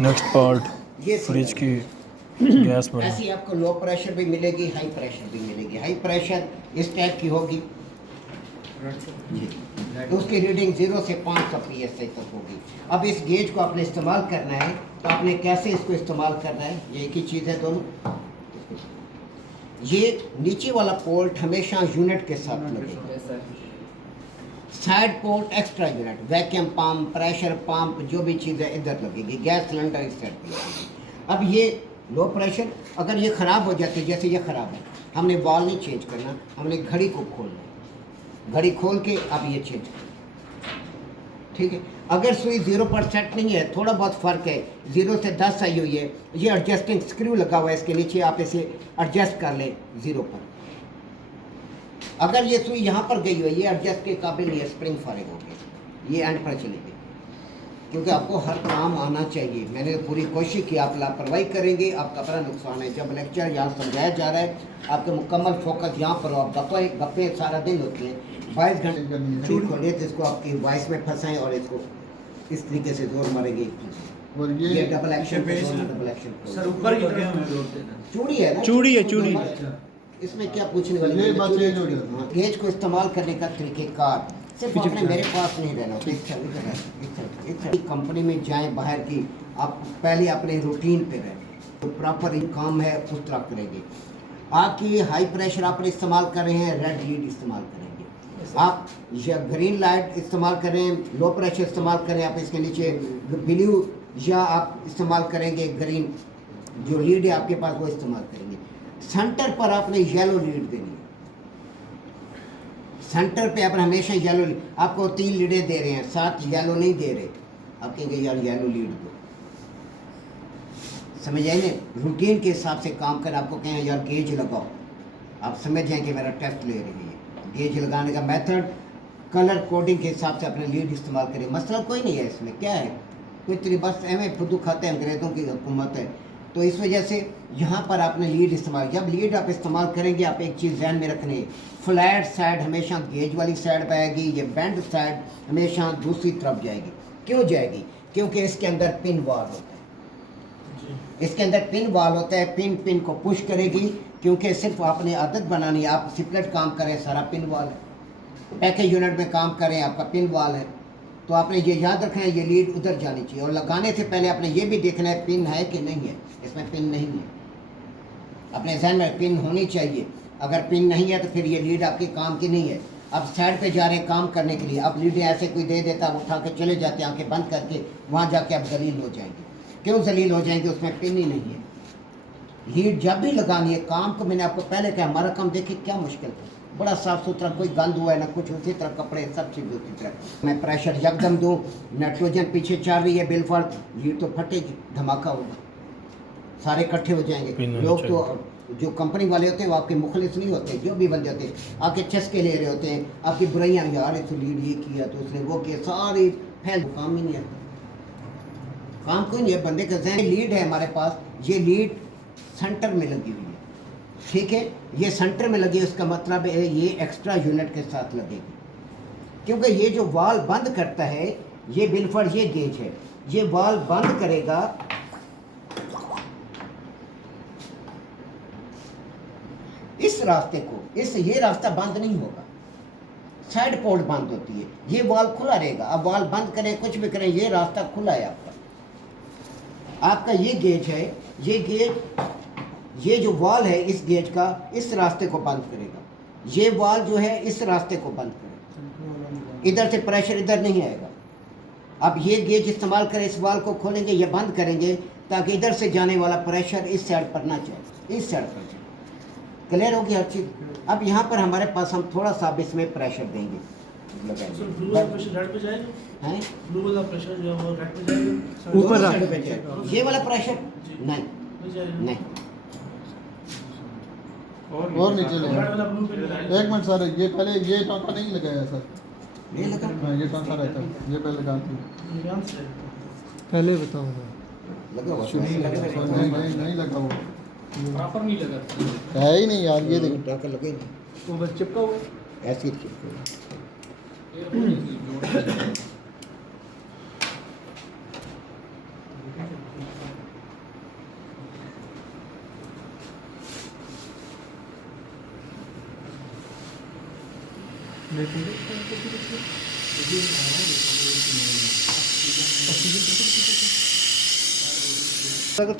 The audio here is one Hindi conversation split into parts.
नेक्स्ट पार्ट ये फ्रिज की गैस बना। ऐसी आपको लो प्रेशर भी मिलेगी, हाई प्रेशर भी मिलेगी। हाई प्रेशर इस टाइप की होगी जी, तो उसकी रीडिंग 0 से 500 PSI तक होगी। अब इस गेज को आपने इस्तेमाल करना है, तो आपने कैसे इसको इस्तेमाल करना है, ये एक ही चीज़ है दोनों। ये नीचे वाला पोर्ट हमेशा यूनिट के साथ लगेगा, side port extra unit, vacuum pump, pressure pump, जो भी चीज़ है इधर लगेगी, गैस सिलेंडर इस साइड पे लगेगी। अब ये लो प्रेशर अगर ये ख़राब हो जाती है, जैसे ये ख़राब है, हमने बॉल नहीं चेंज करना, हमने घड़ी को खोलना है, घड़ी खोल के अब ये चेंज करना, ठीक है। अगर सुई 0% नहीं है, थोड़ा बहुत फ़र्क है, 0 से 10 आई हुई है, ये एडजस्टिंग स्क्रू लगा हुआ है इसके नीचे, आप इसे एडजस्ट कर लें 0 पर। अगर ये सुई यहाँ पर गई हुई है, ये एडजस्ट के काबिल नहीं है, स्प्रिंग फारिग हो गई, ये एंड पर चली गई। क्योंकि आपको हर काम आना चाहिए, मैंने पूरी कोशिश की, आप लापरवाही करेंगे आपका बड़ा नुकसान है। जब लेक्चर यहाँ समझाया जा रहा है, आपके मुकम्मल फोकस यहाँ पर हो। आप गप्पे सारा दिन होते हैं, 22 घंटे खोलिए तो इसको आपकी वॉइस में फंसाएं और इसको इस तरीके से जोर मारेंगे। और ये double action, double action sir ऊपर की तरफ चूड़ी है ना, चूड़ी है, चूड़ी। इसमें क्या पूछने वाली है, गेज को इस्तेमाल करने का तरीक़ेकार सिर्फ आपने मेरे पास नहीं रहना। एक कंपनी में जाएं बाहर की, आप पहले अपने रूटीन पे रहें, तो प्रॉपर काम है उस तरह करेंगे। आपकी हाई प्रेशर आपने इस्तेमाल कर रहे हैं, रेड लीड इस्तेमाल करेंगे आप, या ग्रीन लाइट इस्तेमाल करें, लो प्रेशर इस्तेमाल करें आप, इसके नीचे ब्लू या आप इस्तेमाल करेंगे ग्रीन, जो लीड है आपके पास वो इस्तेमाल करेंगे। सेंटर पर आपने येलो लीड देनी है, सेंटर पे आप हमेशा येलो, आपको 3 लीडें दे रहे हैं, 7 येलो नहीं दे रहे, आप कहेंगे यार येलो लीड दो, समझ आए ना। रूटीन के हिसाब से काम कर, आपको कहें यार गेज लगाओ, आप समझ जाएं कि मेरा टेस्ट ले रही है। गेज लगाने का मेथड कलर कोडिंग के हिसाब से अपने लीड इस्तेमाल करें, मसला कोई नहीं है इसमें, क्या है कोई तरी, बस एवं फुदू खाते हैं, अंग्रेज़ों की हुकूमत है, तो इस वजह से यहाँ पर आपने लीड इस्तेमाल। जब लीड आप इस्तेमाल करेंगे, आप एक चीज़ ध्यान में रखनी है, फ्लैट साइड हमेशा गेज वाली साइड पर आएगी, ये बेंड साइड हमेशा दूसरी तरफ जाएगी। क्यों जाएगी? क्योंकि इसके अंदर पिन वाल होता है, इसके अंदर पिन वाल होता है, पिन को पुश करेगी, क्योंकि सिर्फ आपने आदत बनानी है। आप सिपलेट काम करें, सारा पिन वाल है, पैकेज यूनिट में काम करें, आपका पिन वाल है, तो आपने ये याद रखना है, ये लीड उधर जानी चाहिए। और लगाने से पहले आपने ये भी देखना है पिन है कि नहीं है, इसमें पिन नहीं है, अपने जहन में पिन होनी चाहिए। अगर पिन नहीं है तो फिर ये लीड आपके काम की नहीं है। अब साइड पे जा रहे हैं काम करने के लिए, अब लीडें ऐसे कोई दे देता, उठा के चले जाते हैं, आंखें बंद करके, वहाँ जाके आप जलील हो जाएंगे। क्यों जलील हो जाएंगे? उसमें पिन ही नहीं है। लीड जब भी लगानी है काम को, मैंने आपको पहले कहा, हमारा काम देखिए क्या मुश्किल था, बड़ा साफ़ सुथरा, कोई गंद हुआ है ना कुछ, उसी तरह कपड़े सब चीज़ उसी तरह। मैं प्रेशर यकदम दूँ, नाइट्रोजन पीछे चल रही है बिलफर्ड, लीड तो फटेगी, धमाका होगा, सारे इकट्ठे हो जाएंगे। लोग तो जो कंपनी वाले होते हैं वो आपके मुखलिस नहीं होते, जो भी बंदे होते हैं आपके चस्के ले रहे होते हैं, आपकी बुराइयाँ, यार इस लीड ये किया तो उसने वो किया, सारी फैल, काम ही नहीं है, काम कोई नहीं है बंदे का जहन। लीड है हमारे पास, ये लीड सेंटर में लगी हुई है, ठीक है, ये सेंटर में लगी, उसका मतलब है ये एक्स्ट्रा यूनिट के साथ लगेगी, क्योंकि ये जो वाल बंद करता है, ये बिलफर्ड, ये गेज है, ये वाल बंद करेगा, इस रास्ते को, ये रास्ता बंद नहीं होगा, साइड पोर्ट बंद होती है, ये वाल खुला रहेगा। अब वाल बंद करें, कुछ भी करें, ये रास्ता खुला है आपका ये गेज है, ये गेज, ये जो वाल है इस गेज का, इस रास्ते को बंद करेगा, ये वाल जो है इस रास्ते को बंद करेगा, इधर से प्रेशर इधर नहीं आएगा। अब ये गेज इस्तेमाल करें, इस वाल को खोलेंगे, ये बंद करेंगे, ताकि इधर से जाने वाला प्रेशर इस साइड पर ना जाए, इस साइड पर जाए। क्लियर होगी हर चीज़? अब यहाँ पर हमारे पास हम थोड़ा सा इसमें प्रेशर देंगे, ऊपर ये वाला प्रेशर नहीं, नहीं और नीचे लगा। एक मिनट सर, ये पहले ये टांका नहीं लगाया सर, नहीं लगा, हाँ ये टांका रहता है, ये पहले लगाती, पहले बताओ लगा हुआ नहीं लगा वो, प्रॉपर नहीं लगा है ही नहीं यार, ये देखो टांका लगे तो बस चिपका हुआ ऐसे चिपका अगर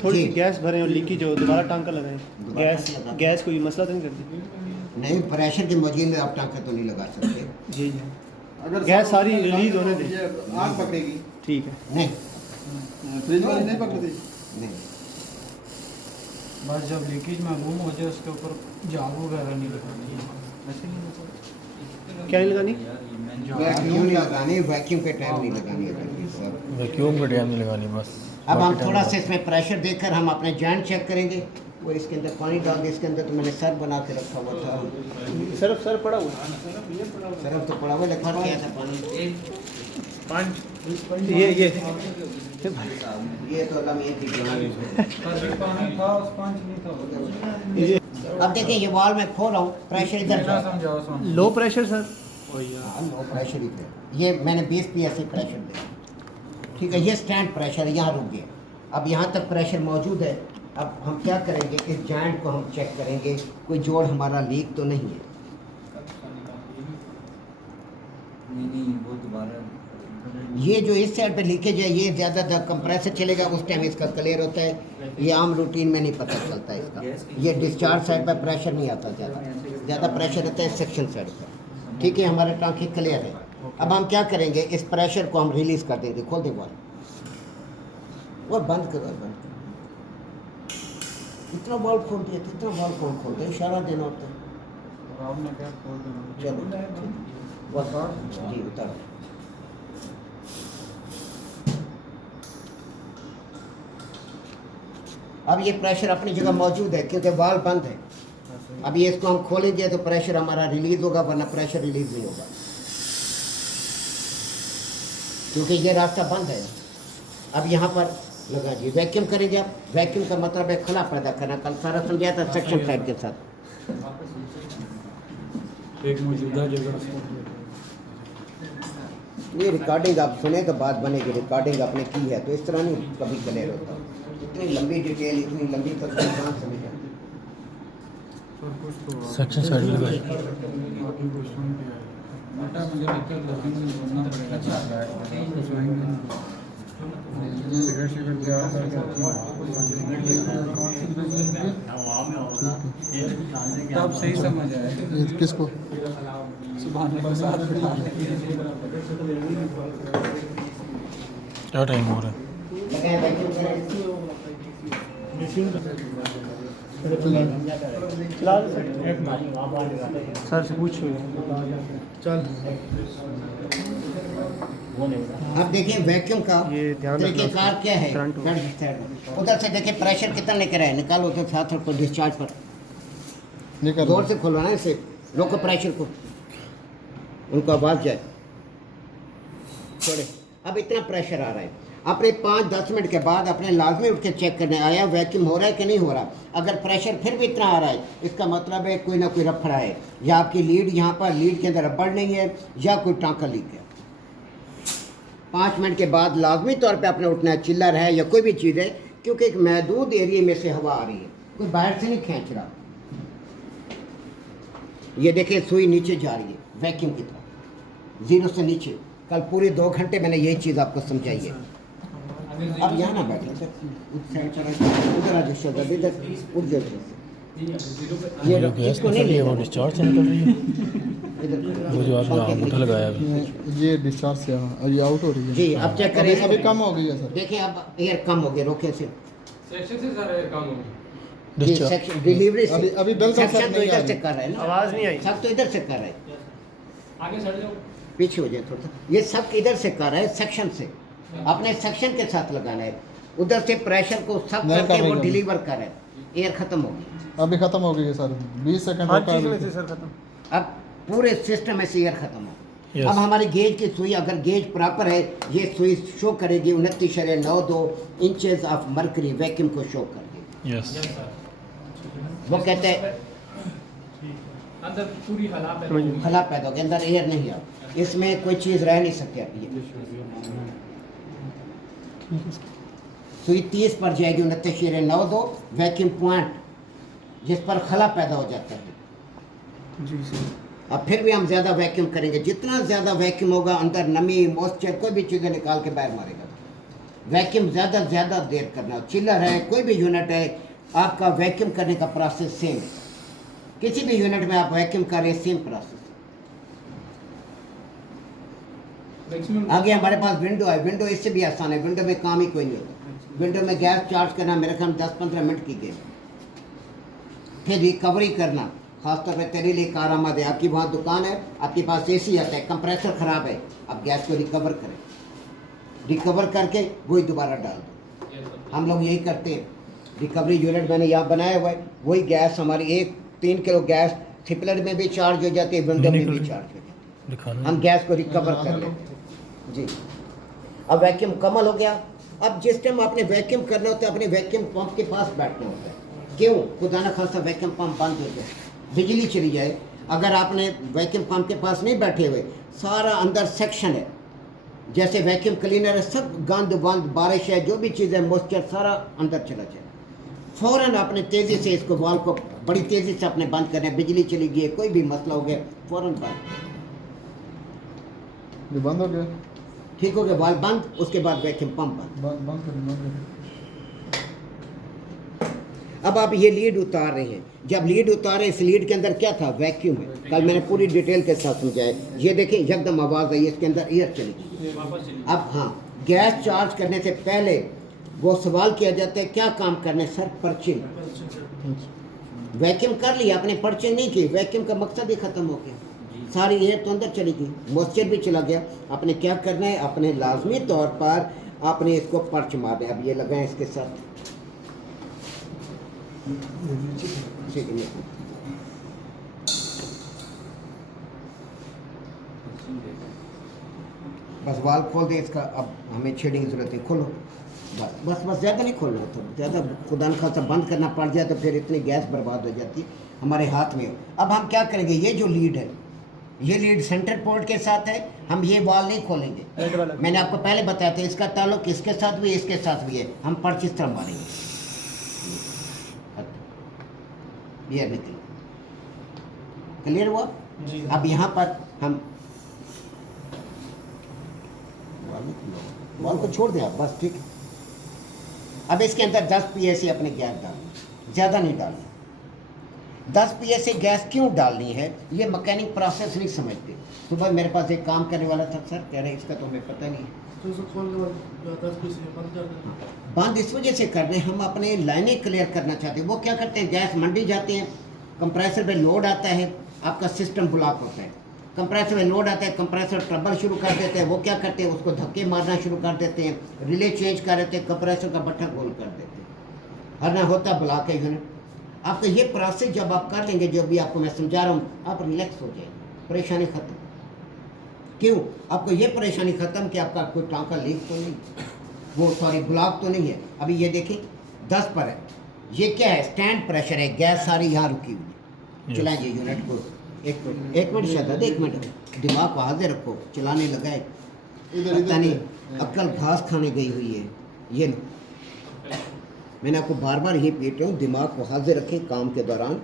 थोड़ी सी जी। गैस भरें और लीकेज हो दोबारा टांका लगाएं। दोबारा गैस टांका लगाएं। गैस कोई मसला तो नहीं करती? नहीं, प्रेशर की मौजूद में आप टांका तो नहीं लगा सकते। जी जी अगर गैस सब सारी लोग रिलीज होने तो दें। ये आग पकड़ेगी। ठीक है। नहीं फ्रिज वाली नहीं पकड़ती। नहीं, बस जब लीकेज मालूम हो जाए उसके ऊपर झाड़ू वगैरह नहीं लगानी है। ऐसे नहीं होता। क्या नहीं लगानी? वैक्यूम नहीं लगानी, वैक्यूम पे टाइम नहीं लगानी है सर। वैक्यूम का टाइम नहीं लगानी बस। अब हम बाकी थोड़ा टाइम सा इसमें प्रेशर देकर हम अपने जॉइंट चेक करेंगे। वो इसके अंदर पानी डाल के, इसके अंदर तो मैंने सर बना के रखा हुआ था। सर पड़ा हुआ है। सरफ तो पड़ा हुआ, लिखा क्या था पानी? ये ये तो अल्लाह मियां की जान है। पानी था उस पांच नहीं था। अब देखिए, ये वॉल में खोल रहा हूँ, प्रेशर इधर जा। समझाओ समझ। Low pressure sir. हाँ, लो प्रेशर ही थे। ये मैंने 20 PSI प्रेशर दिया, ठीक है। ये स्टैंड प्रेशर है, यहाँ रुक गया। अब यहाँ तक प्रेशर मौजूद है। अब हम क्या करेंगे, इस जॉइंट को हम चेक करेंगे, कोई जोड़ हमारा लीक तो नहीं है। ये जो इस साइड पे लीकेज है, ये ज़्यादा कंप्रेसर चलेगा उस टाइम इसका क्लियर होता है। ये आम रूटीन में नहीं पता चलता इसका। ये डिस्चार्ज साइड पर प्रेशर नहीं आता, ज़्यादा प्रेशर रहता है सेक्शन साइड पर। ठीक है, हमारे टांकी क्लियर है। अब हम क्या करेंगे, इस प्रेशर को हम रिलीज़ कर देंगे। खोल दे बॉल, वो बंद करो, बंद करो। इतना बॉल खोल दिया, इतना बॉल कौन खोलते, इशारा देना होता है। आपने क्या खोल दिया? चलो बस जी, उतारो। अब ये प्रेशर अपनी जगह मौजूद है क्योंकि वाल बंद है। अब ये इसको हम खोलेंगे तो प्रेशर हमारा रिलीज होगा, वरना प्रेशर रिलीज नहीं होगा क्योंकि ये रास्ता बंद है। अब यहाँ पर लगा जी, वैक्यूम करेंगे। आप वैक्यूम का मतलब है खला पैदा करना। कल सारा समझाया था सेक्शन साइड के साथ। एक मौजूदा जगह से ये रिकॉर्डिंग आप सुने तो बात बनेगी। रिकॉर्डिंग आपने की है तो इस तरह नहीं कभी क्लियर होता। इतनी लंबी डिटेल, इतनी लंबी तस्वीर कहाँ समझा। सेक्शन साइड में लगाई। बेटा मुझे लगता है लर्निंग बोलना पड़ेगा। सिगरेट तैयार करके तब सही समझ आया। ये किसको? सुबह को साथ बिठा क्या टाइम हो रहा है? लगाए वैक्यूम करें। सर से पूछ चल। अब देखिए वैक्यूम का ये ध्यान रखना तरीकेकार क्या है। करंट हो। उधर से देखिए प्रेशर कितना लेकर आए, निकालो तो साथ रखो डिस्चार्ज पर। नहीं कर जोर से खोलवाना है इसे, रोको प्रेशर को, उनको आवाज़ जाए। छोड़े। अब इतना प्रेशर आ रहा है। अपने 5-10 मिनट के बाद अपने लाजमी उठ के चेक करने आया वैक्यूम हो रहा है कि नहीं हो रहा। अगर प्रेशर फिर भी इतना आ रहा है, इसका मतलब है कोई ना कोई रफड़ा है, या आपकी लीड यहाँ पर लीड के अंदर रबड़ नहीं है, या कोई टांका लीक है। 5 मिनट के बाद लाजमी तौर पे आपने उठना है, चिल्लर है या कोई भी चीज़ है, क्योंकि एक महदूद एरिया में से हवा आ रही है, कोई बाहर से नहीं खींच रहा। ये देखिए सुई नीचे जा रही है वैक्यूम की तरह, 0 से नीचे। कल पूरे 2 घंटे मैंने यही चीज़ आपको समझाई है। अब यहाँ ना बैठे सर, उस साइड पर उधर आ जाओ, इधर उठ जाओ। ये ये गैस इसको निकल नहीं रही है, लेना। वो डिस्चार्ज से निकल रही है। इधर वो जो आपने अंगूठा लगाया अभी। ये डिस्चार्ज से ये आउट हो रही है। जी, अब चेक करें। अभी कम हो गई है सर। देखिए अब एयर कम हो गया, रोके से सेक्शन से सारे काम हो गए। जी, डिस्चार्ज सेक्शन डिलीवरी से अभी बिल्कुल सेक्शन सब तो नहीं आ इधर से रही। कर रहे हैं ना, आवाज़ नहीं आई। सब तो इधर से कर रहे हैं। आगे सड़ जाओ। पीछे हो जाए थोड़ा सा। ये सब इधर से कर रहे हैं, सेक्शन से। अपने सेक्शन के साथ लगाना है। उधर से प्रेशर को सब नहीं करके कर वो रहे। डिलीवर कर रहे हैं। एयर खत्म हो गई। अभी खत्म हो गई है सर, 20 सेकंड हर रोका चीज़ है में से अभी। सर खत्म। अब पूरे सिस्टम में से एयर खत्म हो। Yes. अब हमारी गेज की सुई, अगर गेज प्रॉपर है, ये सुई शो करेगी 29.92 इंचेस ऑफ मर्करी वैक्यूम को शो करेगी। यस। वो कहते हैं अंदर पूरी हालात है। खला पैदा हो गया, अंदर एयर नहीं आ, इसमें कोई चीज़ रह नहीं सकती। अब ये सुई 30 पर जाएगी, 29.92 वैक्यूम पॉइंट, जिस पर खला पैदा हो जाता है। जी सर। अब फिर भी हम ज़्यादा वैक्यूम करेंगे, जितना ज़्यादा वैक्यूम होगा अंदर नमी मॉइस्चर कोई भी चीज़ें निकाल के बाहर मारेगा। वैक्यूम ज़्यादा से ज़्यादा देर करना, चिलर है कोई भी यूनिट है, आपका वैक्यूम करने का प्रोसेस सेम है। किसी भी यूनिट में आप वैक्यूम कर रहे हैं सेम प्रोसेस। आगे हमारे पास विंडो है, विंडो इससे भी आसान है, विंडो में काम ही कोई नहीं होता। विंडो में गैस चार्ज करना मेरे ख्याल 10-15 मिनट की गेम, फिर रिकवरी करना खासतौर पर तेरे लिए कारआमद है। आपकी वहाँ दुकान है, आपके पास एसी आता है, कंप्रेसर ख़राब है, आप गैस को रिकवर करें, रिकवर करके वही दोबारा डाल दो। हम लोग यही करते हैं। रिकवरी यूनिट मैंने यहाँ बनाया हुआ है, वही गैस हमारी 3 किलो गैस थिपलर में भी चार्ज हो जाती है, विंडो में भी चार्ज हो जाती है। दिखाना हम गैस को रिकवर कर लेते हैं जी। अब वैक्यूम कमल हो गया। अब जिस टाइम आपने वैक्यूम करना होता है अपने वैक्यूम पंप के पास बैठना होता है। क्यों? खुदा न खासा वैक्यूम पंप बंद हो जाए, बिजली चली जाए, अगर आपने वैक्यूम पंप के पास नहीं बैठे हुए, सारा अंदर सेक्शन है, जैसे वैक्यूम क्लीनर है, सब गंद वंद बारिश है जो भी चीज़ है मॉइस्चर सारा अंदर चला जाए। फ़ौरन आपने तेज़ी से इसको वाल को बड़ी तेज़ी से आपने बंद करना है। बिजली चली गई है, कोई भी मसला हो गया, फ़ौरन बंद। ये बंद हो गया, ठीक हो गया वाल बंद, उसके बाद वैक्यूम पंप बंद। बंद कर। अब आप ये लीड उतार रहे हैं, जब लीड उतारे इस लीड के अंदर क्या था? वैक्यूम है। कल मैंने पूरी डिटेल के साथ समझाया। ये देखें यकदम आवाज़ आई, इसके अंदर एयर चली गई। अब हाँ, गैस चार्ज करने से पहले वो सवाल किया जाता है क्या काम करने सर? पर्चिंग। वैक्यूम कर लिया आपने, पर्चिंग नहीं की, वैक्यूम का मकसद ही ख़त्म हो गया, सारी एयर तो अंदर चली गई, मॉइस्चर भी चला गया। आपने क्या करना है? आपने लाजमी तौर पर आपने इसको पर्च मारना है। अब ये लगाएं इसके साथ, ठीक है। बस वाल खोल दे इसका। अब हमें छेड़ने की जरूरत है, खोलो बस बस बस, ज़्यादा नहीं खोलना था, ज़्यादा खुदा न खासा बंद करना पड़ जाए तो फिर इतनी गैस बर्बाद हो जाती है, हमारे हाथ में। अब हम क्या करेंगे? ये जो लीड है, ये लीड सेंटर पोर्ट के साथ है, हम ये वाल नहीं खोलेंगे। मैंने आपको पहले बताया था इसका ताल्लुक इसके साथ भी इसके साथ भी है। हम पर्च इस तरह मारेंगे, ये निकल क्लियर हुआ। अब यहाँ पर हम वाल को छोड़ दें आप, बस ठीक है। अब इसके अंदर 10 PSA अपने गैस डालनी, ज़्यादा नहीं डालनी। 10 PSA गैस क्यों डालनी है? ये मैकेनिक प्रोसेस नहीं समझते। सुबह मेरे पास एक काम करने वाला था, सर कह रहे इसका तो हमें पता नहीं है। बंद इस वजह से कर रहे हैं, हम अपने लाइनें क्लियर करना चाहते हैं। वो क्या करते हैं? गैस मंडी जाते हैं, कंप्रेसर पे लोड आता है, आपका सिस्टम ब्लॉक होता है, कंप्रेसर में लोड आता है, कंप्रेसर ट्रबल शुरू कर देते हैं। वो क्या करते हैं? उसको धक्के मारना शुरू कर देते हैं, रिले चेंज कर देते हैं, कंप्रेसर का बट्टा गोल कर देते हैं, हर ना होता ब्लॉक है यूनिट। आपका ये प्रोसेस जब आप कर लेंगे, जो भी आपको मैं समझा रहा हूँ, आप रिलैक्स हो जाएंगे, परेशानी ख़त्म। क्यों? आपको ये परेशानी ख़त्म कि आपका कोई टाँका लीक तो नहीं, वो सॉरी ब्लॉक तो नहीं है। अभी ये देखिए 10 पर है, ये क्या है? स्टैंड प्रेशर है, गैस सारी यहाँ रुकी हुई है। चलाएंगे यूनिट को, एक मिनट शहजाद, 1 मिनट, दिमाग को हाजिर रखो, चलाने लगा है, पता नहीं अक्ल घास खाने गई हुई है। ये मैंने आपको बार बार ये पीट रहा हूँ, दिमाग को हाजिर रखें काम के दौरान।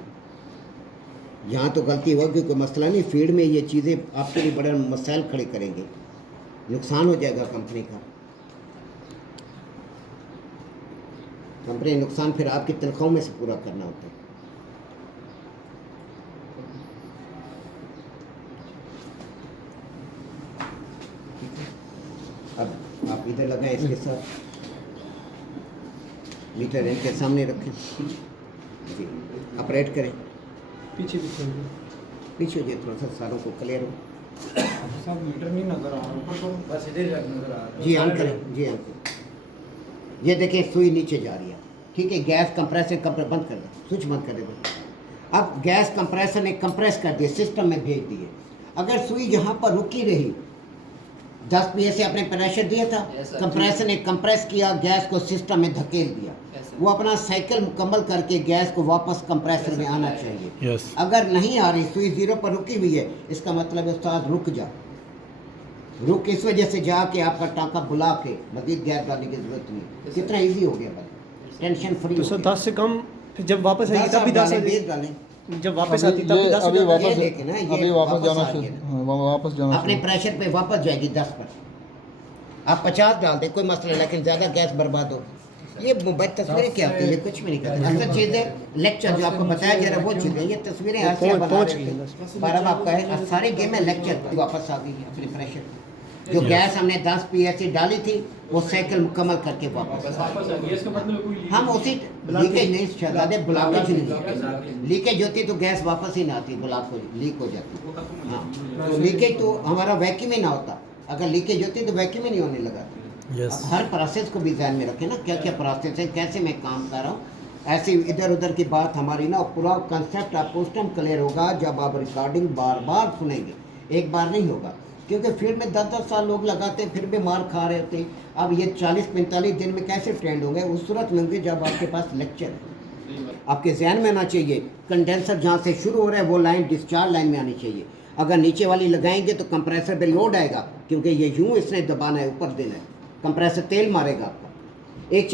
यहाँ तो गलती होगी, कोई मसला नहीं, फील्ड में ये चीज़ें आपके लिए बड़े मसाइल खड़े करेंगे, नुकसान हो जाएगा कंपनी का। कंपनी नुकसान फिर आपकी तनख्वाहों में से पूरा करना होता है। अब आप इधर लगाएं, इसके साथ मीटर इनके सामने रखें जी, ऑपरेट करें, पीछे पीछे जो थोड़ा सा सारों को क्लियर हो। सब मीटर नहीं नजर आ रहा, बस इधर नजर आ रहा है। जी ऑन करें, जी ऑन करें। ये देखें सुई नीचे जा रही है, ठीक है। गैस कंप्रेसर बंद कर दें, स्विच बंद कर दें। अब गैस कंप्रेसर ने कंप्रेस कर दिए, सिस्टम में भेज दिए। अगर सुई यहाँ पर रुकी रही, 10 PSA आपने प्रेशर दिया था, कंप्रेसर ने कंप्रेस किया, गैस को सिस्टम में धकेल दिया, वो अपना साइकिल मुकम्मल करके गैस को वापस कंप्रेसर में आना चाहिए। यस। अगर नहीं आ रही, सुई 0 पर रुकी हुई है, इसका मतलब है उस्ताद रुक जा, रुक इस वजह से जा के आपका टाँका बुला के मजीद गैस डालने की जरूरत नहीं। कितना ईजी हो गया भाई, टेंशन फ्री। तो सर 10 से कम, फिर जब वापस आएगी तब भी 10 20 डालें, जब वापस अभी आती तब ये 10 अभी हो जाता वापस ये देखे ना, ये अभी वापस वापस जाना आ शुरू गया ना। हाँ, वापस जाना अपने शुरू प्रेशर पे वापस जाएगी 10 पर। आप 50 डाल दें कोई मसला नहीं, लेकिन ज़्यादा गैस बर्बाद होगी। ये मोबाइल तस्वीरें क्या होती है, ये कुछ भी नहीं करती। असल चीज़ें लेक्चर जो आपको बताया जा रहा है वो चीज़ें, ये तस्वीरें ऐसे बना पहुंच रहे गई थे। बारह आपका है सारी गेम में लेक्चर वापस आ गई है अपने प्रेशर पे। जो गैस हमने 10 PSE डाली थी वो साइकिल मुकम्मल करके वापस हम उसी लीकेज नहीं शहजादे, ब्लॉकेज नहीं, लीकेज होती तो गैस वापस ही ना आती, ब्लॉक हो लीक हो जाती। हाँ तो लीकेज तो हमारा वैक्यूम ही ना होता, अगर लीकेज होती तो वैक्यूम ही नहीं होने लगा। यस अब हर प्रोसेस को भी ध्यान में रखें ना, क्या क्या प्रोसेस है, कैसे मैं काम कर रहा हूँ। ऐसी इधर उधर की बात हमारी ना, पूरा कंसेप्ट आपको उस टाइम क्लियर होगा जब आप रिकॉर्डिंग बार बार सुनेंगे, एक बार नहीं होगा। क्योंकि फील्ड में 10-10 साल लोग लगाते फिर भी मार खा रहे थे। अब ये 40-45 दिन में कैसे ट्रेंड होंगे, उस सूरत में होंगे जब आपके पास लेक्चर है। आपके जहन में आना चाहिए कंडेंसर जहाँ से शुरू हो रहा है वो लाइन डिस्चार्ज लाइन में आनी चाहिए। अगर नीचे वाली लगाएंगे तो कंप्रेसर पे लोड आएगा, क्योंकि ये यूँ इसने दबाना है, ऊपर देना है, कंप्रेसर तेल मारेगा आपका। एक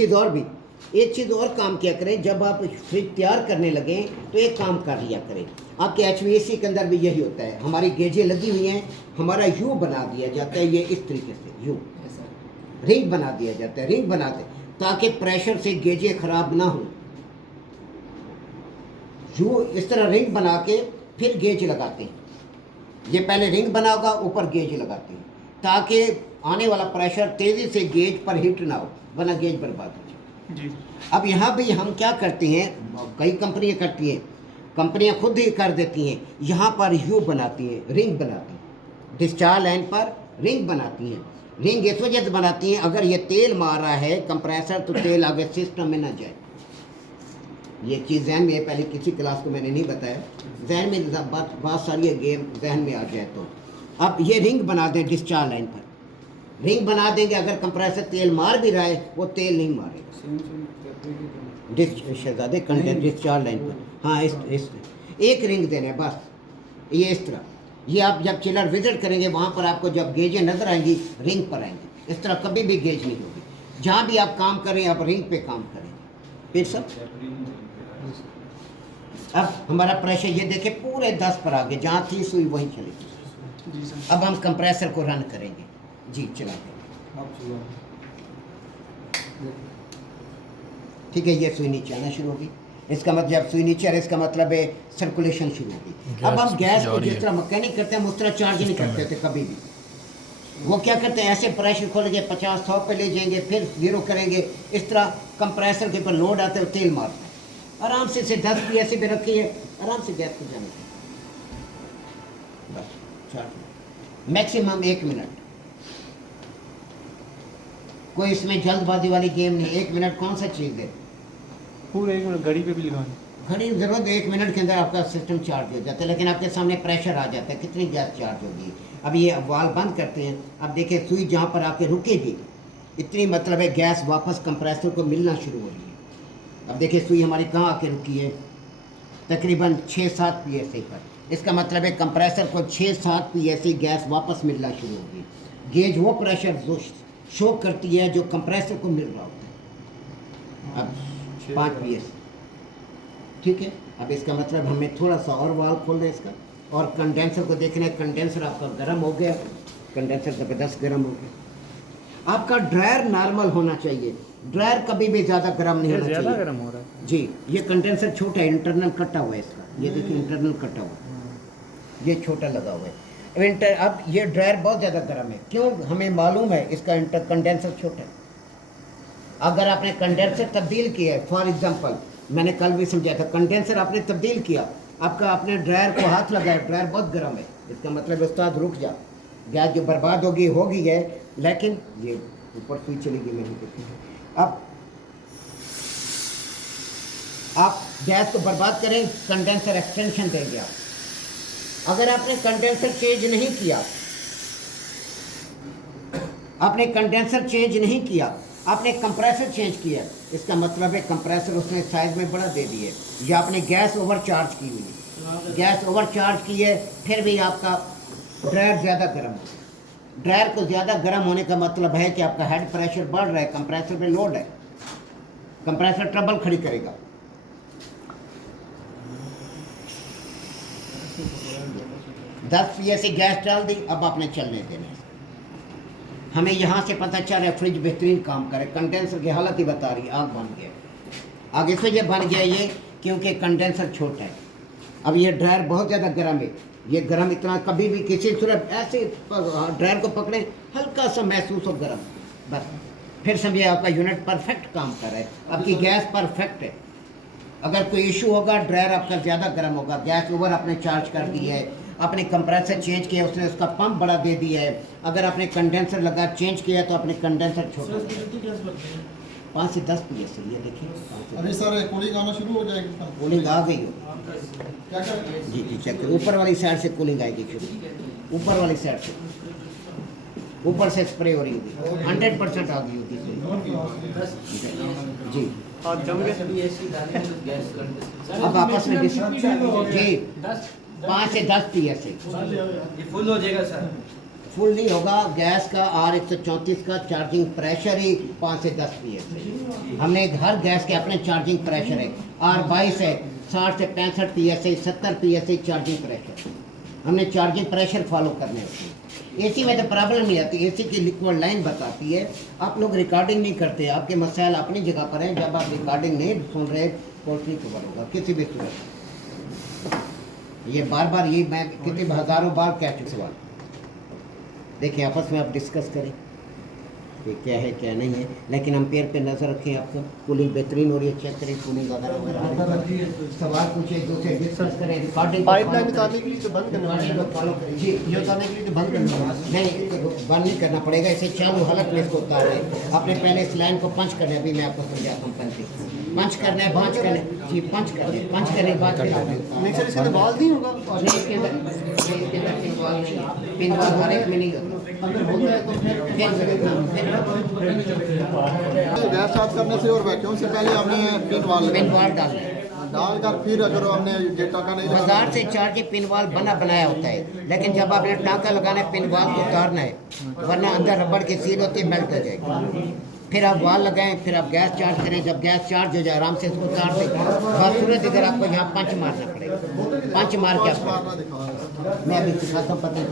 चीज़ और काम किया करें, जब आप फ्रिज तैयार करने लगें तो एक काम कर लिया करें। आपके HVAC के अंदर भी यही होता है, हमारी गेजें लगी हुई हैं, हमारा यू बना दिया जाता है, ये इस तरीके से यू रिंग बना दिया जाता है, रिंग बनाते ताकि प्रेशर से गेजें खराब ना हो। यू इस तरह रिंग बना के फिर गेज लगाते हैं। ये पहले रिंग बना होगा, ऊपर गेज लगाते हैं ताकि आने वाला प्रेशर तेज़ी से गेज पर हिट ना हो, वरना गेज बर्बाद हो जाए। जी अब यहाँ भी हम क्या करते हैं, कई कंपनियाँ करती हैं, कंपनियाँ खुद ही कर देती हैं, यहाँ पर यू बनाती हैं, रिंग बनाती हैं, डिस्चार्ज लाइन पर रिंग बनाती हैं। रिंग इस वजह से बनाती हैं, अगर ये तेल मार रहा है कंप्रेसर तो तेल आगे सिस्टम में ना जाए। ये चीज़ जहन में है, पहले किसी क्लास को मैंने नहीं बताया, जहन में बहुत सारी गेम जहन में आ जाए तो। अब ये रिंग बना दें डिस्चार्ज लाइन पर, रिंग बना देंगे, अगर कंप्रेसर तेल मार भी रहा है वो तेल नहीं मारेगा शहजादे कंटेंट डिस्चार्ज लाइन पर। हाँ इस एक रिंग देना है बस, ये इस तरह। ये आप जब चिलर विजिट करेंगे वहाँ पर आपको जब गेजें नजर आएंगी रिंग पर आएंगी, इस तरह कभी भी गेज नहीं होगी। जहाँ भी आप काम करें आप रिंग पे काम करेंगे। फिर सब अब हमारा प्रेशर ये देखे पूरे 10 पर आ गए, जहाँ थी सुई वहीं चलेगी। अब हम कंप्रेसर को रन करेंगे जी, चला ठीक है। ये सुई नीचे आना शुरू होगी, इसका मतलब जब सुई नीचे आ रही इसका मतलब है सर्कुलेशन शुरू होगी। अब हम गैस को जिस तरह मैकेनिक करते हैं उस तरह चार्ज नहीं करते थे कभी भी। वो क्या करते हैं, ऐसे प्रेशर खोलेंगे 50-100 पे ले जाएंगे, फिर 0 करेंगे, इस तरह कंप्रेसर के ऊपर लोड आता है, तेल मारता है। आराम से इसे 10 PSE पे रखिए, आराम से गैस को जाने बस चार्ज मैक्सिमम 1 मिनट। कोई इसमें जल्दबाजी वाली गेम नहीं, 1 मिनट कौन सा चीज़ है, पूरे 1 मिनट घड़ी पे भी लगानी। घड़ी ज़रूरत 1 मिनट के अंदर आपका सिस्टम चार्ज हो जाता है, लेकिन आपके सामने प्रेशर आ जाता है कितनी गैस चार्ज होगी। अब ये वाल बंद करते हैं, अब देखिए सुई जहाँ पर आके रुकेगी इतनी मतलब है गैस वापस कंप्रेसर को मिलना शुरू हो रही है। अब देखिए सुई हमारी कहाँ आके रुकी है, तकरीबन 6-7 PSE पर। इसका मतलब है कंप्रेसर को 6-7 PSE गैस वापस मिलना शुरू होगी। गेज वो प्रेशर जो शो करती है जो कंप्रेसर को मिल रहा होता है। अब 5 PSE ठीक है। अब इसका मतलब हमें थोड़ा सा और वाल्व खोल दें इसका, और कंडेंसर को देखना है। कंडेंसर आपका गर्म हो गया, कंडेंसर ज़बरदस्त गर्म हो गया। आपका ड्रायर नॉर्मल होना चाहिए, ड्रायर कभी भी ज़्यादा गर्म नहीं होना ज़्यादा चाहिए। गर्म हो रहा है जी, ये कंडेंसर छोटा है, इंटरनल कटा हुआ है इसका, ये देखिए इंटरनल कटा हुआ है, ये छोटा लगा हुआ है। अब ये ड्रायर बहुत ज़्यादा गर्म है, क्यों हमें मालूम है, इसका कंडेंसर छोटा है। अगर आपने कंडेंसर तब्दील किया है, फॉर एग्जांपल मैंने कल भी समझाया था, कंडेंसर आपने तब्दील किया, आपका अपने ड्रायर को हाथ लगाया, ड्रायर बहुत गर्म है, इसका मतलब उस्ताद रुक जा, गैस जो बर्बाद होगी है, लेकिन ये ऊपर सुई चलेगी नहीं देखी। अब आप गैस को बर्बाद करें, कंडेंसर एक्सटेंशन देंगे आप। अगर आपने कंडेंसर चेंज नहीं किया, आपने कंडेंसर चेंज नहीं किया, आपने कंप्रेसर चेंज किया, इसका मतलब है कंप्रेसर उसने साइज में बड़ा दे दिए, या आपने गैस ओवर चार्ज की हुई है, गैस ओवर चार्ज की है, फिर भी आपका ड्रायर ज़्यादा गर्म हो। ड्रायर को ज़्यादा गर्म होने का मतलब है कि आपका हेड प्रेशर बढ़ रहा है, कंप्रेसर में लोड है, कंप्रेसर ट्रबल खड़ी करेगा। 10 पीएसए गैस डाल दी, अब आपने चलने देना है। हमें यहाँ से पता चल रहा है फ्रिज बेहतरीन काम करे, कंडेंसर की हालत ही बता रही है, आग बन गया। आग इस वजह बन गया ये क्योंकि कंडेंसर छोटा है। अब ये ड्रायर बहुत ज़्यादा गर्म है, ये गर्म इतना कभी भी किसी सूरत ऐसे ड्रायर को पकड़े हल्का सा महसूस हो गर्म, बस फिर समझिए आपका यूनिट परफेक्ट काम कर रहा है, आपकी गैस परफेक्ट है। अगर कोई इशू होगा ड्रायर आपका ज़्यादा गर्म होगा, गैस ओवर आपने चार्ज कर दी है, आपने कंप्रेसर चेंज किया उसने उसका पंप बड़ा दे दिया है, अगर आपने कंडेंसर लगा चेंज किया तो आपने कंडेंसर छोटा 5 से 10 पीएस ये देखिए। अभी सर कूलिंग आना शुरू हो जाएगी सर। कूलिंग आ गई हो क्या करें? जी जी चेक करो, ऊपर वाली साइड से कूलिंग आएगी शुरू, ऊपर वाली साइड से, ऊपर से स्प्रे हो रही होगी, 100% आ गई होगी जी। अब आपस में जी 5 से 10 पीएस ये फुल हो जाएगा सर। फुल नहीं होगा, गैस का R134 का चार्जिंग प्रेशर ही 5 से 10 पीएस है। हमने हर गैस के अपने चार्जिंग प्रेशर है, R22 है 60 से 65 पीएस है, 70 पीएस है चार्जिंग प्रेशर। हमने चार्जिंग प्रेशर फॉलो करने होते हैं। एसी में तो प्रॉब्लम नहीं आती, एसी की लिक्विड लाइन बताती है। आप लोग रिकॉर्डिंग नहीं करते, आपके मसाइल अपनी जगह पर हैं। जब आप रिकॉर्डिंग नहीं सुन रहे पोल्ट्री कवर होगा किसी भी सूरत। ये बार बार ये मैं कितने हज़ारों बार कह चुके सवाल। देखिए आपस में आप डिस्कस करें कि क्या है क्या नहीं है, लेकिन एम्पेयर पे नज़र रखें। आपको कूलिंग बेहतरीन हो रही है, चेक करें कूलिंग वगैरह, सवाल पूछे एक दूसरे डिस्कस करें। रिकॉर्डिंग पाइपलाइन निकालने के लिए तो बंद करना रिकॉर्डिंग को फॉलो करें जी। ये उतारने के लिए तो बंद करना नहीं बंद नहीं करना पड़ेगा, इसे चालू हालत में इसको उतार दें। आपने पहले इस लाइन को पंच करना है, अभी मैं आपको समझाता हूँ। पंच करना है, पंच करना है जी, पंच करना है। पंच करने के बाद फिर आपने नहीं सर, इसके अंदर वाल नहीं होगा और नहीं, इसके अंदर पिन वाल हर एक में नहीं होता। अंदर होता है तो फिर गैस स्टार्ट करने से और वैक्यूम से पहले हमने पिन वाल पिन वाल डालना है, डालकर फिर अगर हमने ये टाका नहीं लगा बाजार से चार्जिंग पिन वाल बनाया होता है, लेकिन जब आपने टाँका लगाना है पिन वाल को उतारना है, वरना अंदर रबड़ की सील होती है, मेल्ट हो जाएगी। फिर आप वाल लगाएं, फिर आप गैस चार्ज करें। जब गैस चार्ज हो जाए आराम से इसको उतार दें। बसूरत इधर आपको यहाँ पंच मारना पड़ेगा, पंच मार के आप मारना दिखा मैं अभी सिखाता हूँ, पता है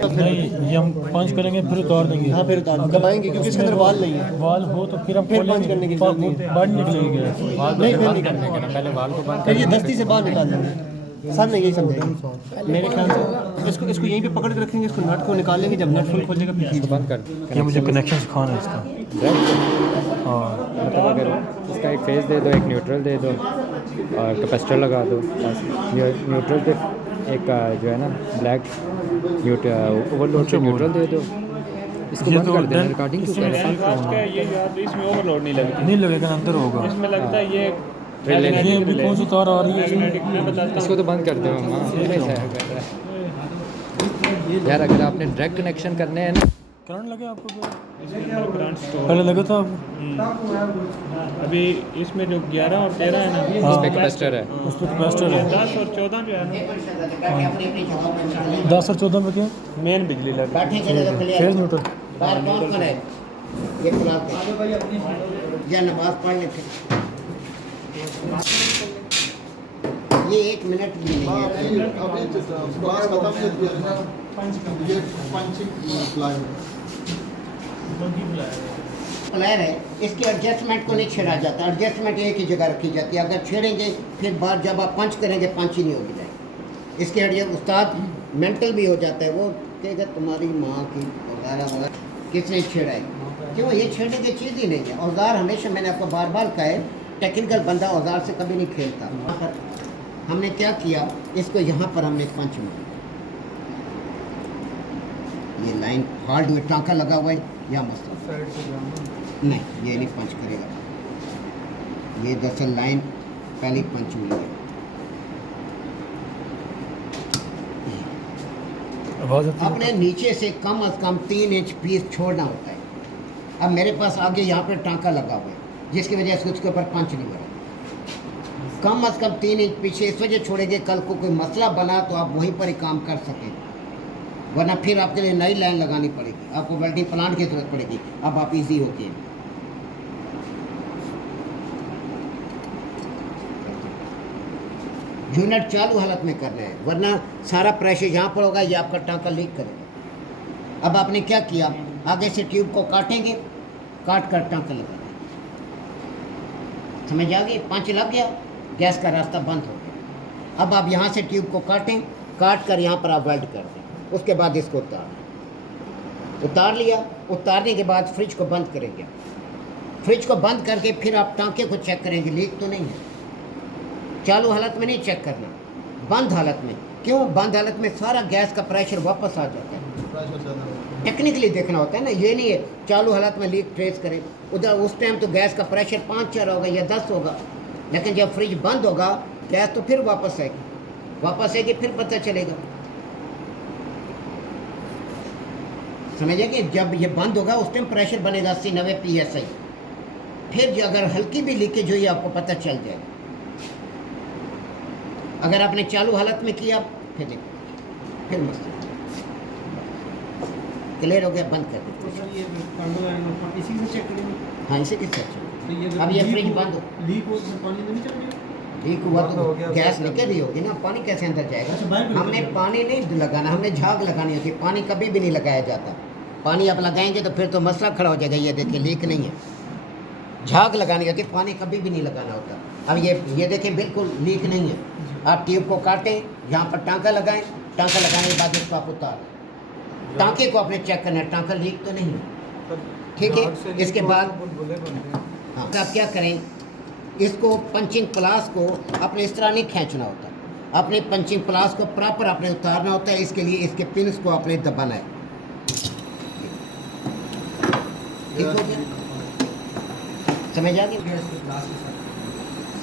पंच नहीं ये हम पंच करेंगे फिर उतार देंगे। हाँ फिर दबाएंगे क्योंकि इसके अंदर वाल नहीं है। वाल हो तो फिर हम फिर पंच करने की जरूरत नहीं है। बाहर निकलेगी गैस। नहीं फिर नहीं करने का, पहले वाल को बंद कर ये दस्ती से बाहर निकाल देंगे। सब ने यही समझा मेरे ख्याल से। इसको यहीं पे पकड़ के रखेंगे, इसको नट को निकालेंगे, जब नट फुल खोलेगा फिर इसको बंद कर देंगे। ये मुझे कनेक्शन सिखाना है इसका। हाँ मतलब अगर इसका एक फेस दे दो, एक न्यूट्रल दे दो और कैपेसिटर लगा दो बस। ये न्यूट्रल पे एक जो है ना ब्लैक ओवरलोड से न्यूट्रल दे दो, इसको ये बंद तो कर देना। डन- रिकॉर्डिंग क्यों इसमें कर रहे हैं? ये याद इसमें ओवरलोड नहीं लगती, नहीं लगेगा, अंदर होगा। इसमें लगता है ये ये अभी कौन सी तार आ रही है इसमें? मैं बताता इसको तो बंद कर दो। यार अगर आपने डायरेक्ट कनेक्शन करने हैं ना, करंट लगे आपको पहले? हूँ करंट स्टोर। पहले लगा था आपको? अभी इसमें जो 11 और 13 है ना, इस पे कैपेसिटर है। उस पर कैपेसिटर है। 10 और 14 जो है ना, अपनी अपनी जगह पर निकलें। 10 और 14 में क्या? मेन बिजली लग बैठे चले तो क्लियर फेज न्यूट्रल। बाहर कौन कौन है ये खुला या नमाज पढ़ने थे। ये 1 मिनट भी नहीं है। अभी क्लास खत्म हो गया, ये पंचिंग प्लाई प्लेयर है, इसके एडजस्टमेंट को नहीं छेड़ा जाता। एडजस्टमेंट एक ही जगह रखी जाती है। अगर छेड़ेंगे फिर बार जब आप पंच करेंगे पंच ही नहीं होगी जाएगी। इसके एडजस्ट उस्ताद मेंटल भी हो जाता है, वो कहेगा तुम्हारी माँ की वगैरह वगैरह किसने छेड़ा है। क्यों, ये छेड़ने की चीज़ ही नहीं है। औजार हमेशा मैंने आपको बार बार कहा है, टेक्निकल बंदा औजार से कभी नहीं खेलता। हमने क्या किया, इसको यहाँ पर हमने पंच मारा। ये लाइन हार्ड हुई, टाँका लगा हुआ है या मसला नहीं, ये नहीं पंच करेगा। ये दरअसल लाइन पहली पंच हुई है। आवाज़ आती है? अपने नीचे से कम से कम 3 इंच पीस छोड़ना होता है। अब मेरे पास आगे यहाँ पे टाँका लगा हुआ है, जिसकी वजह से उसके ऊपर पंच नहीं बना। कम से कम 3 इंच पीछे इस वजह छोड़ेंगे, कल को कोई मसला बना तो आप वहीं पर ही काम कर सकें, वरना फिर आपके लिए नई लाइन लगानी पड़ेगी, आपको वेल्डिंग प्लांट की जरूरत पड़ेगी। अब आप इजी होके यूनिट चालू हालत में करना है, वरना सारा प्रेशर यहाँ पर होगा, ये आपका टांका लीक करेगा। अब आपने क्या किया, आगे से ट्यूब को काटेंगे, काट कर टांका लगाएंगे। समझ आ गई? पंच लग गया, गैस का रास्ता बंद हो गया। अब आप यहाँ से ट्यूब को काटें, काट कर यहाँ पर आप वेल्ड कर दें। उसके बाद इसको उतार लिया। उतारने के बाद फ्रिज को बंद करेंगे। फ्रिज को बंद करके फिर आप टांके को चेक करेंगे, लीक तो नहीं है। चालू हालत में नहीं चेक करना, बंद हालत में। क्यों? बंद हालत में सारा गैस का प्रेशर वापस आ जाता है। टेक्निकली देखना होता है ना, ये नहीं है चालू हालत में लीक ट्रेस करें। उधर उस टाइम तो गैस का प्रेशर 5-4 होगा या 10 होगा, लेकिन जब फ्रिज बंद होगा गैस तो फिर वापस आएगी, फिर पता चलेगा। समझे कि जब ये बंद होगा उस टाइम प्रेशर बनेगा 80-90 PSI। फिर जो अगर हल्की भी लीकेज हुई आपको पता चल जाएगा। अगर आपने चालू हालत में किया फिर देखो, फिर मस्त क्लियर हो गया, बंद कर दो। इसी से चेक करेंगे। हाँ, इसे किस चेक। अब ये फ्रिज बंद हो, लीक हो तो पानी नहीं चल रहा। लीक हुआ तो गैस निकल रही होगी ना, पानी कैसे अंदर जाएगा? हमने पानी नहीं लगाना, हमने झाग लगानी होती है। पानी कभी भी नहीं लगाया जाता। पानी आप लगाएंगे तो फिर तो मसला खड़ा हो जाएगा। ये देखिए लीक नहीं है, झाग लगानी होती है, पानी कभी भी नहीं लगाना होता। अब ये देखें बिल्कुल लीक नहीं है। आप ट्यूब को काटें, यहाँ पर टांका लगाएं, टांका लगाने के बाद इसको आप उतारें। टांके को आपने चेक करना है, टांका लीक तो नहीं है, ठीक है। इसके बाद हाँ, आप क्या करें, इसको पंचिंग प्लास को अपने इस तरह नहीं खींचना होता। अपने पंचिंग प्लास को प्रॉपर आपने उतारना होता है। इसके लिए इसके पिन्स को आपने दबाना है। ठीक हो गया? समझ आ गई?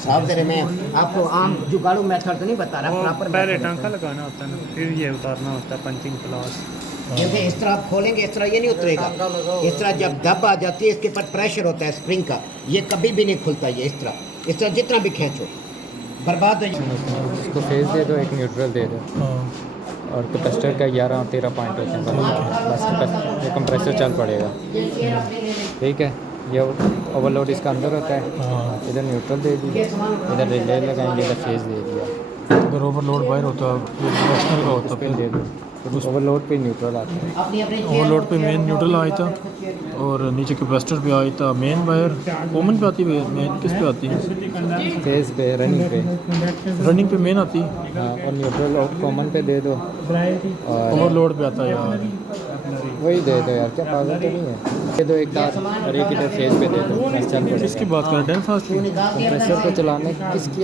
साफ जरे मैं आपको आम जुगाड़ू मेथड तो नहीं बता रहा, वो प्रॉपर पहले टांका लगाना होता है ना, फिर ये उतारना होता है पंचिंग प्लास। क्योंकि इस तरह आप खोलेंगे इस तरह ये नहीं उतरेगा। इस तरह जब दब आ जाती है, इसके ऊपर प्रेशर होता है स्प्रिंग का, ये कभी भी नहीं खुलता। ये इस तरह जितना भी खींचो बर्बाद हो जाए। इसको फेज दे दो, एक न्यूट्रल दे दो, और कैपेसिटर का 11 और 13 पॉइंट होते हैं बस। ये कंप्रेसर चल पड़ेगा, ठीक है। ये ओवरलोड इसका अंदर होता है। इधर न्यूट्रल दे दिया, इधर रिले लगाएंगे, इधर फेज दे दिया। अगर ओवरलोड बाहर होता है का होता पे दे दो, ओवरलोड पे न्यूट्रल आता है। ओवरलोड पे मेन न्यूट्रल आया था और नीचे कैपेसिटर पे आया था मेन वायर। कॉमन पे आती है मेन, किस पे आती है? फेज पे, रनिंग पे मेन आती है। हाँ, और न्यूट्रल कॉमन पे दे दो, और ओवरलोड पे आता है यार। वही दे दो यार, क्या पागल तो नहीं है। दे दो एक तार और एक इधर फेज पे दे दो, बस चल पड़ेगा। किसकी बात कर रहे हैं? डेल्फास्ट की? कंप्रेसर को चलाने किसकी